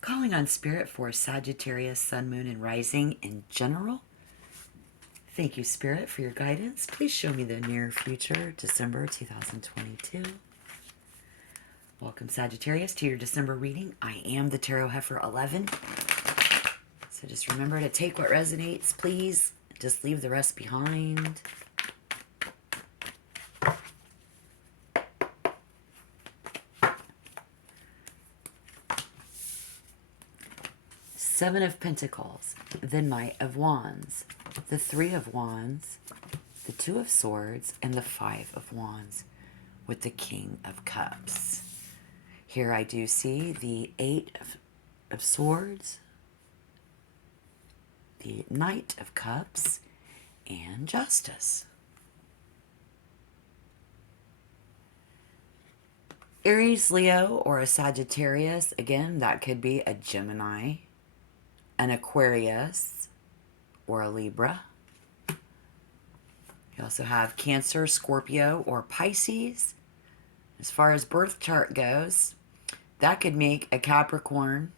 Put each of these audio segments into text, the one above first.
Calling on Spirit for Sagittarius, Sun, Moon, and Rising in general. Thank you, Spirit, for your guidance. Please show me the near future, December 2022. Welcome, Sagittarius, to your December reading. I am the Tarot Heifer 11. So just remember to take what resonates, please. Just leave the rest behind. Seven of Pentacles, the Knight of Wands, the Three of Wands, the Two of Swords, and the Five of Wands with the King of Cups. Here I do see the Eight of Swords, the Knight of Cups, and Justice. Aries, Leo, or a Sagittarius, again, that could be a Gemini, an Aquarius, or a Libra. You also have Cancer, Scorpio, or Pisces. As far as birth chart goes, that could make a Capricorn,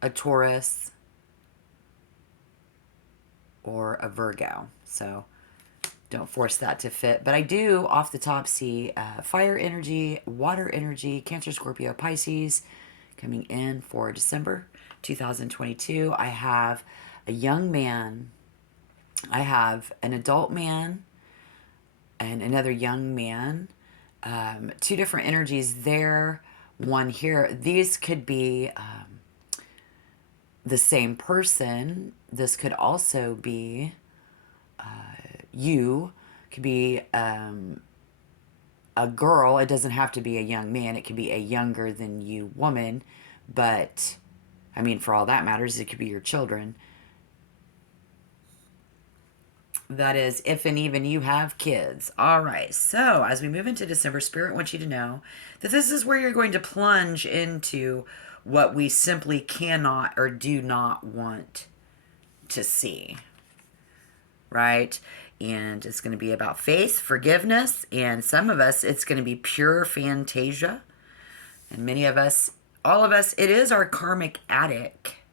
a Taurus, or a Virgo. So don't force that to fit. But I do, off the top, see fire energy, water energy, Cancer, Scorpio, Pisces coming in for December 2022. I have a young man. I have an adult man and another young man. Two different energies there. One here. These could be the same person. This could also be you. Could be a girl. It doesn't have to be a young man. It could be a younger than you woman. But, I mean, for all that matters, it could be your children. That is, if and even you have kids. All right, so as we move into December, Spirit wants you to know that this is where you're going to plunge into what we simply cannot or do not want to see, right? And it's going to be about faith, forgiveness, and some of us, it's going to be pure fantasia. And many of us, all of us, it is our karmic attic.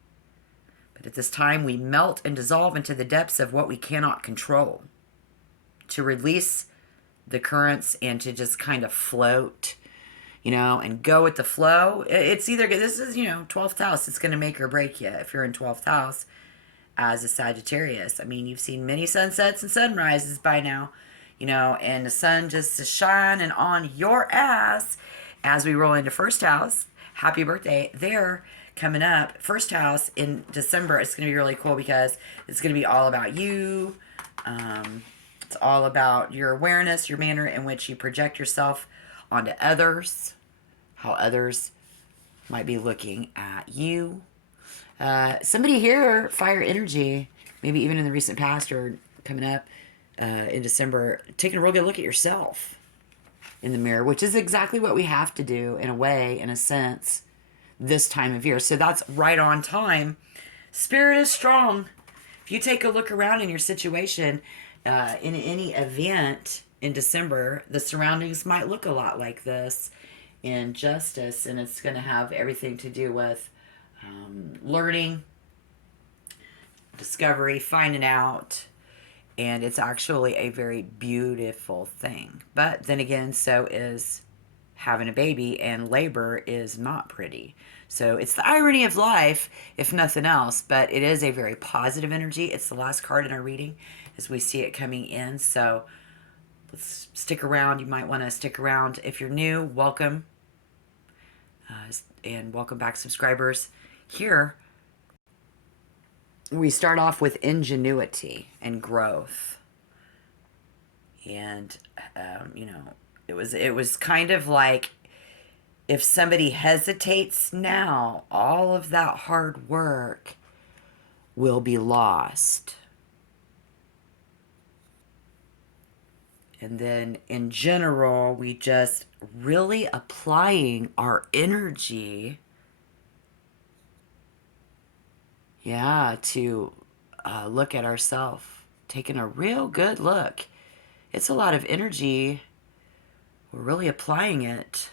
But at this time, we melt and dissolve into the depths of what we cannot control, to release the currents and to just kind of float, you know, and go with the flow. It's either, this is, you know, 12th house. It's going to make or break you if you're in 12th house as a Sagittarius. I mean, you've seen many sunsets and sunrises by now, you know, and the sun just is shining on your ass as we roll into first house. Happy birthday there coming up. First house in December. It's going to be really cool because it's going to be all about you. It's all about your awareness, your manner in which you project yourself onto others, how others might be looking at you. Somebody here, fire energy, maybe even in the recent past or coming up in December, taking a real good look at yourself in the mirror, which is exactly what we have to do in a way, in a sense, this time of year. So that's right on time. Spirit is strong. If you take a look around in your situation, in any event in December, the surroundings might look a lot like this in Justice, and it's going to have everything to do with learning, discovery, finding out, and it's actually a very beautiful thing. But then again, so is having a baby, and labor is not pretty. So it's the irony of life, if nothing else, but it is a very positive energy. It's the last card in our reading as we see it coming in. So let's stick around. You might want to stick around. If you're new, welcome. And welcome back, subscribers. Here, we start off with ingenuity and growth. And, you know, it was kind of like, if somebody hesitates now, all of that hard work will be lost. And then in general, we just really applying our energy, to look at ourselves, taking a real good look. It's a lot of energy. We're really applying it.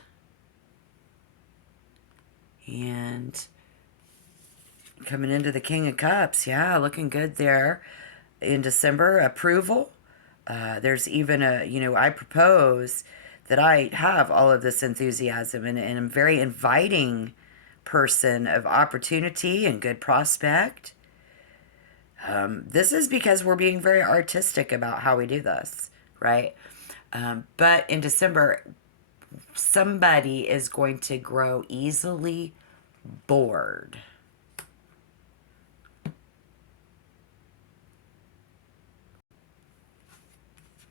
And coming into the King of Cups, yeah, looking good there. In December, approval. There's even I propose that I have all of this enthusiasm and I'm very inviting person of opportunity and good prospect. This is because we're being very artistic about how we do this, right? But in December, somebody is going to grow easily bored.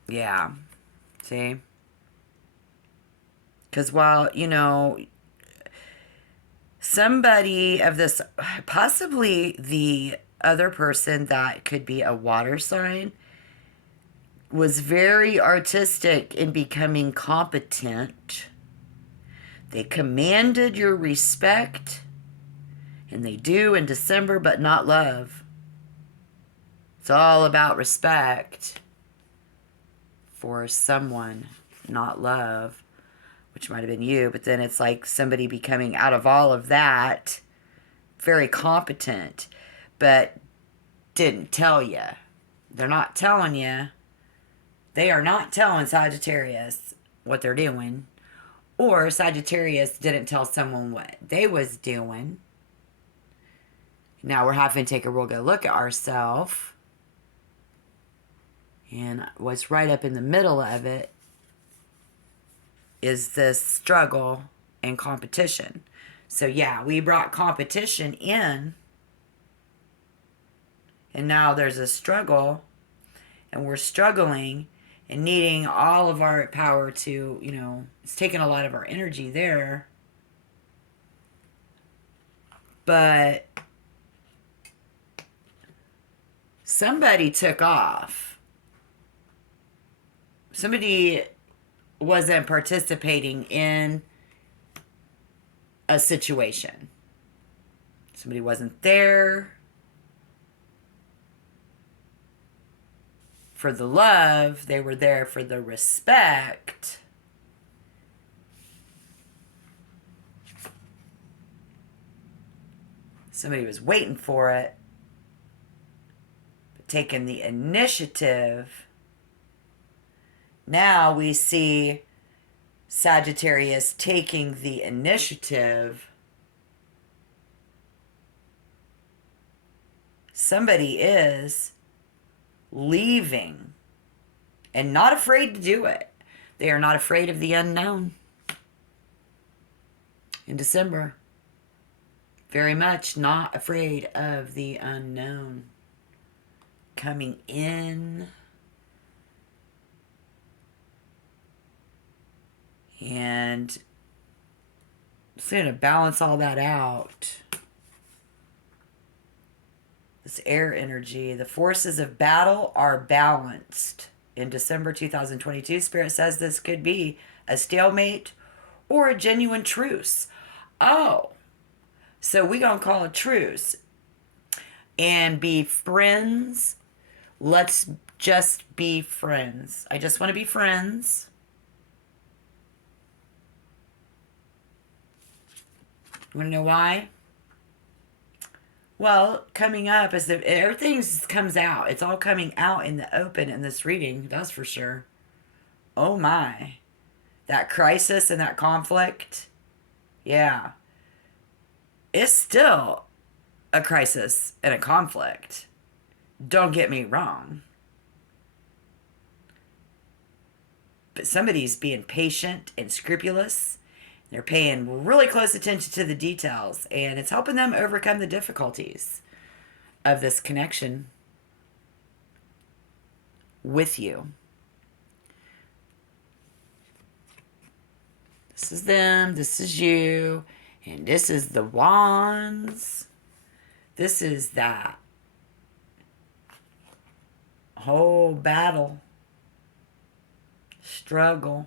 Yeah. See? Because while, somebody of this, possibly the other person that could be a water sign, was very artistic in becoming competent. They commanded your respect, and they do in December, but not love. It's all about respect for someone, not love, which might have been you, but then it's like somebody becoming out of all of that very competent, but didn't tell you. They're not telling you. They are not telling Sagittarius what they're doing. Or Sagittarius didn't tell someone what they was doing. Now we're having to take a real good look at ourselves. And what's right up in the middle of it is this struggle and competition. So yeah, we brought competition in. And now there's a struggle. And we're struggling and needing all of our power to, it's taking a lot of our energy there. But somebody took off. Somebody wasn't participating in a situation. Somebody wasn't there for the love. They were there for the respect. Somebody was waiting for it, but taking the initiative. Now we see Sagittarius taking the initiative. Somebody is leaving and not afraid to do it. They are not afraid of the unknown. In December, very much not afraid of the unknown. Coming in. And just going to balance all that out. This air energy, the forces of battle are balanced. In December 2022, Spirit says this could be a stalemate or a genuine truce. Oh, so we're going to call a truce and be friends. Let's just be friends. I just want to be friends. You want to know why? Well, coming up as everything comes out. It's all coming out in the open in this reading, that's for sure. Oh my. That crisis and that conflict. Yeah. It's still a crisis and a conflict. Don't get me wrong. But somebody's being patient and scrupulous. They're paying really close attention to the details, and it's helping them overcome the difficulties of this connection with you. This is them, this is you, and this is the wands. This is that whole battle, struggle,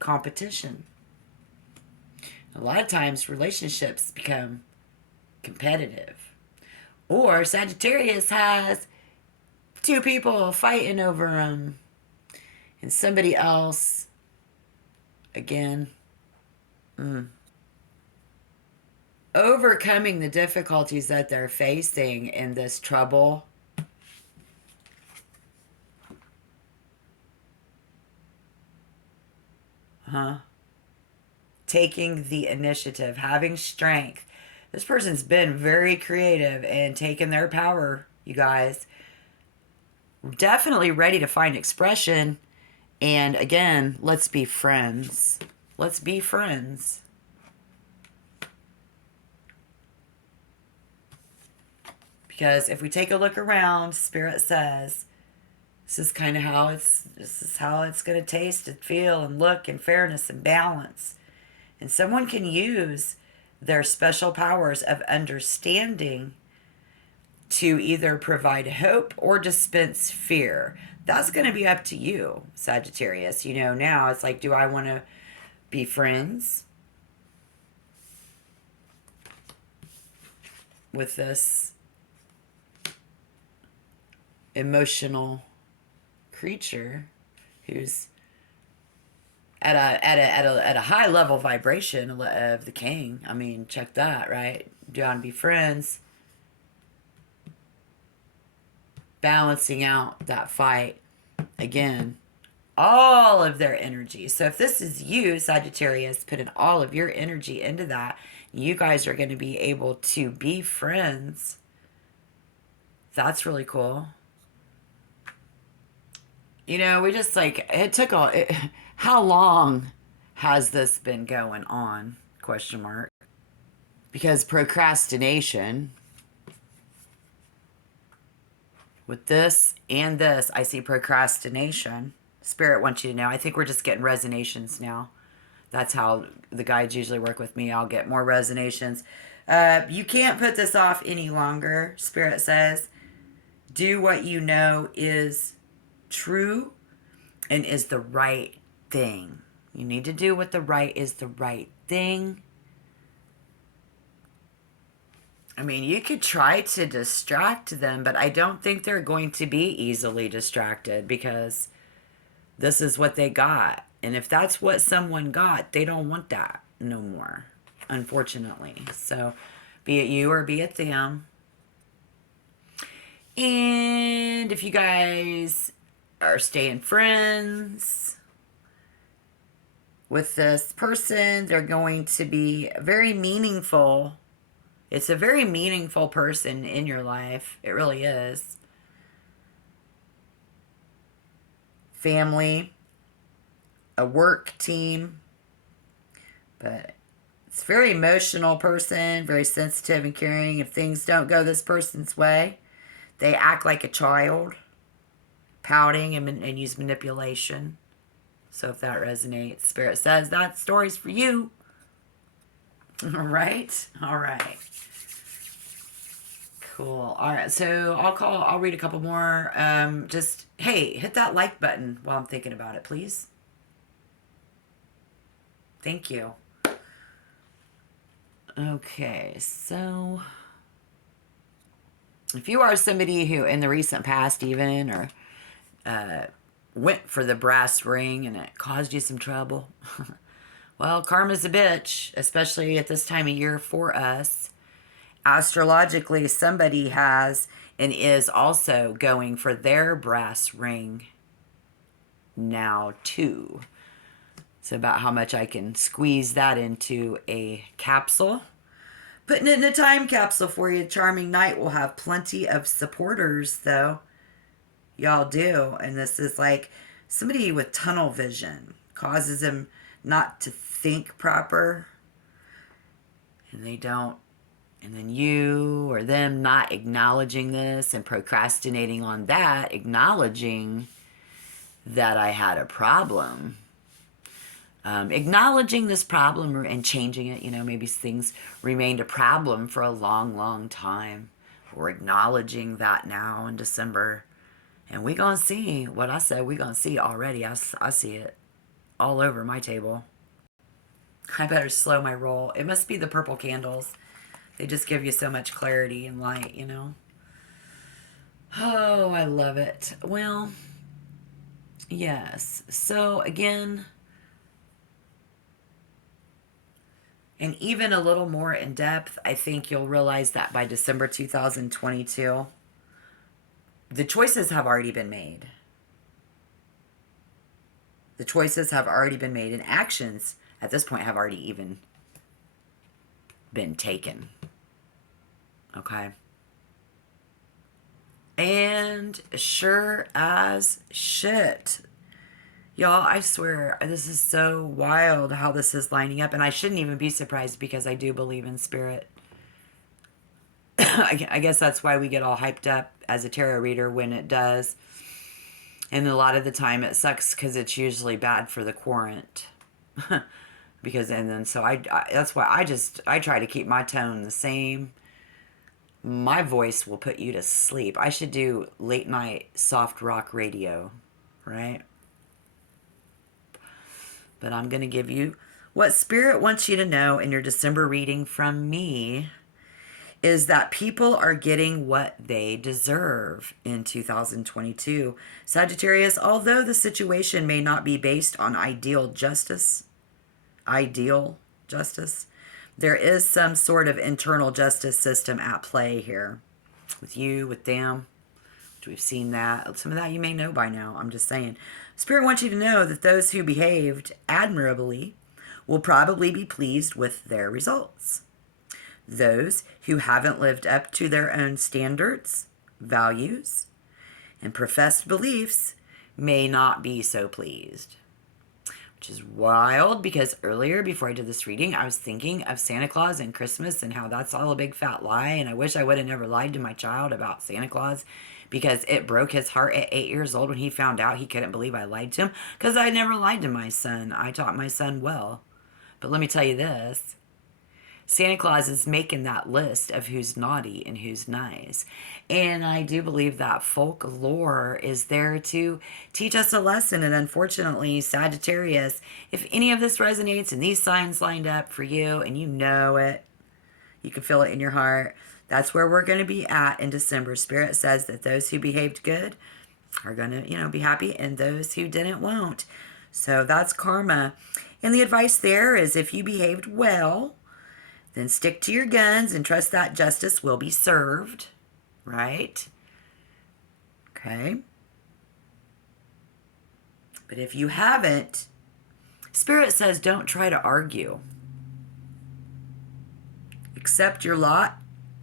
competition. A lot of times relationships become competitive. Or Sagittarius has two people fighting over them. And somebody else, again, overcoming the difficulties that they're facing in this trouble. Huh? Taking the initiative, having strength. This person's been very creative and taken their power, you guys. Definitely ready to find expression. And again, let's be friends. Let's be friends. Because if we take a look around, Spirit says this is kind of how it's going to taste and feel and look, and fairness and balance. And someone can use their special powers of understanding to either provide hope or dispense fear. That's going to be up to you, Sagittarius. You know, now it's like, do I want to be friends with this emotional creature who's at a high level vibration of the king? I mean, check that, right? Do you want to be friends? Balancing out that fight again, all of their energy. So if this is you, Sagittarius, putting all of your energy into that, you guys are going to be able to be friends. That's really cool. You know, we just like, it took all, how long has this been going on? Question mark. Because procrastination, with this and this, I see procrastination. Spirit wants you to know. I think we're just getting resonations now. That's how the guides usually work with me. I'll get more resonations. You can't put this off any longer, Spirit says. Do what you know is true and is the right thing. You need to do what is the right thing. I mean, you could try to distract them, but I don't think they're going to be easily distracted because this is what they got. And if that's what someone got, they don't want that no more, unfortunately. So, be it you or be it them. And if you guys are staying friends with this person, they're going to be very meaningful. It's a very meaningful person in your life. It really is. Family, a work team, but it's a very emotional person, very sensitive and caring. If things don't go this person's way, they act like a child, pouting and use manipulation. So if that resonates, Spirit says that story's for you. All right. All right. Cool. All right. So I'll read a couple more. Just, hey, hit that like button while I'm thinking about it, please. Thank you. Okay. So if you are somebody who in the recent past even, or went for the brass ring and it caused you some trouble, well, karma's a bitch, especially at this time of year for us. Astrologically, somebody has and is also going for their brass ring now too. It's about how much I can squeeze that into a capsule. Putting it in a time capsule for you. Charming Night will have plenty of supporters, though. Y'all do. And this is like somebody with tunnel vision. Causes them not to think proper. And they don't. And then you or them not acknowledging this and procrastinating on that, acknowledging that I had a problem. Acknowledging this problem and changing it. You know, maybe things remained a problem for a long, long time. We're acknowledging that now in December. And we're going to see what I said. We're going to see already. I see it all over my table. I better slow my roll. It must be the purple candles. They just give you so much clarity and light, you know. Oh, I love it. Well, yes. So, again, And even a little more in depth, I think you'll realize that by December 2022, the choices have already been made. The choices have already been made, and actions at this point have already even been taken. Okay? And sure as shit, y'all, I swear, this is so wild how this is lining up. And I shouldn't even be surprised because I do believe in spirit. I guess that's why we get all hyped up as a tarot reader when it does. And a lot of the time it sucks because it's usually bad for the querent. Because, and then, so that's why I try to keep my tone the same. My voice will put you to sleep. I should do late night soft rock radio, right? But I'm going to give you what Spirit wants you to know in your December reading from me is that people are getting what they deserve in 2022. Sagittarius, although the situation may not be based on ideal justice, there is some sort of internal justice system at play here with you, with them. We've seen that. Some of that you may know by now. I'm just saying. Spirit wants you to know that those who behaved admirably will probably be pleased with their results. Those who haven't lived up to their own standards, values, and professed beliefs may not be so pleased. Which is wild because earlier, before I did this reading, I was thinking of Santa Claus and Christmas and how that's all a big fat lie. And I wish I would have never lied to my child about Santa Claus because it broke his heart at 8 years old when he found out. He couldn't believe I lied to him because I never lied to my son. I taught my son well. But let me tell you this. Santa Claus is making that list of who's naughty and who's nice. And I do believe that folklore is there to teach us a lesson. And unfortunately, Sagittarius, if any of this resonates and these signs lined up for you and you know it, you can feel it in your heart, that's where we're going to be at in December. Spirit says that those who behaved good are going to, be happy, and those who didn't won't. So that's karma. And the advice there is if you behaved well, then stick to your guns and trust that justice will be served, right? Okay. But if you haven't, Spirit says don't try to argue. Accept your lot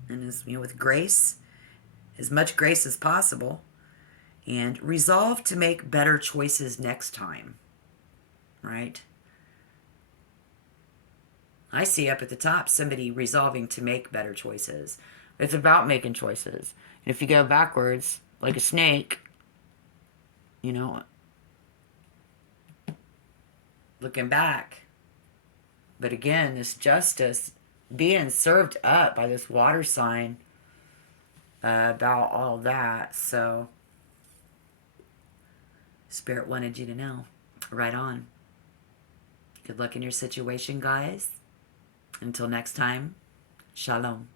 and with grace, as much grace as possible, and resolve to make better choices next time, right? I see up at the top somebody resolving to make better choices. It's about making choices. And if you go backwards, like a snake, looking back. But again, this justice being served up by this water sign about all that. So, Spirit wanted you to know. Right on. Good luck in your situation, guys. Until next time, shalom.